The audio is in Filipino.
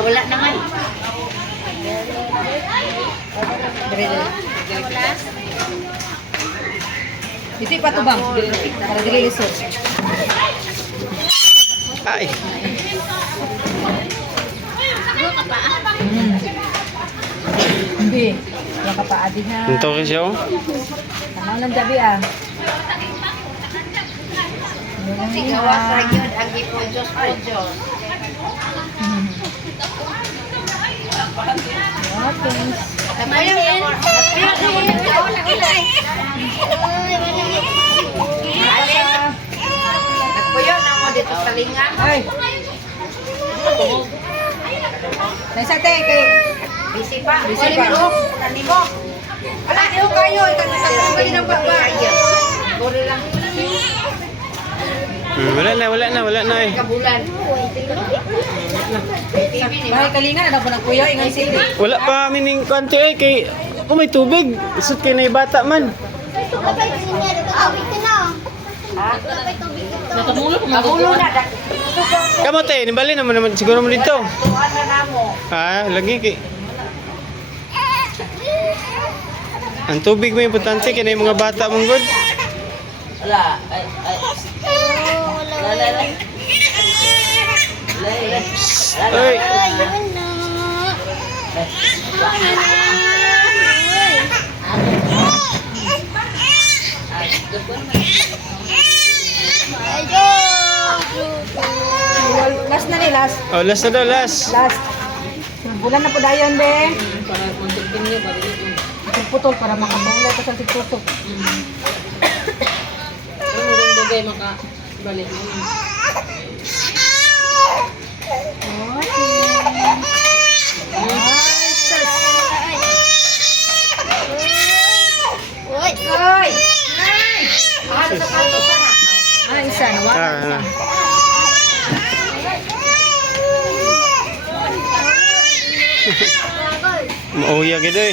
wala naman. Ito pa to bang? Para dili lisod. Ay. Hindi. Yung kapaadi na. Ito kasi oh. Tanaw ng gabi ah. Kasi gawa sa yun, ang ipojos-pojos. Kamayin! Nagpuyo na mo dito sa linga. Ay! Nasa te, kay... Busy pa. Busy pa. Tani mo. Wala, yung kayo. Itanong ka din ang baba. Buri lang. Wala na eh. Kabulan. Bahay kalinga, ano po ng kuya? Ingay sili. Wala pa mining kanto eh kay may tubig. Isot kay na bata man. Kabulo na. Kamo te, nibali naman siguro mo dito. Tuan na na mo. Lagi kay ang tubig mo importante kay na yung mga bata mong god. Wala. Oy. Last na ni, last. Oh, last na daw, last. Last. Bulan na po dayon, be. Putol para makapulay ko sa titutok. Hoy! Mahal sa kanto pa na. Isa na, wala. Na. Mauya gid eh.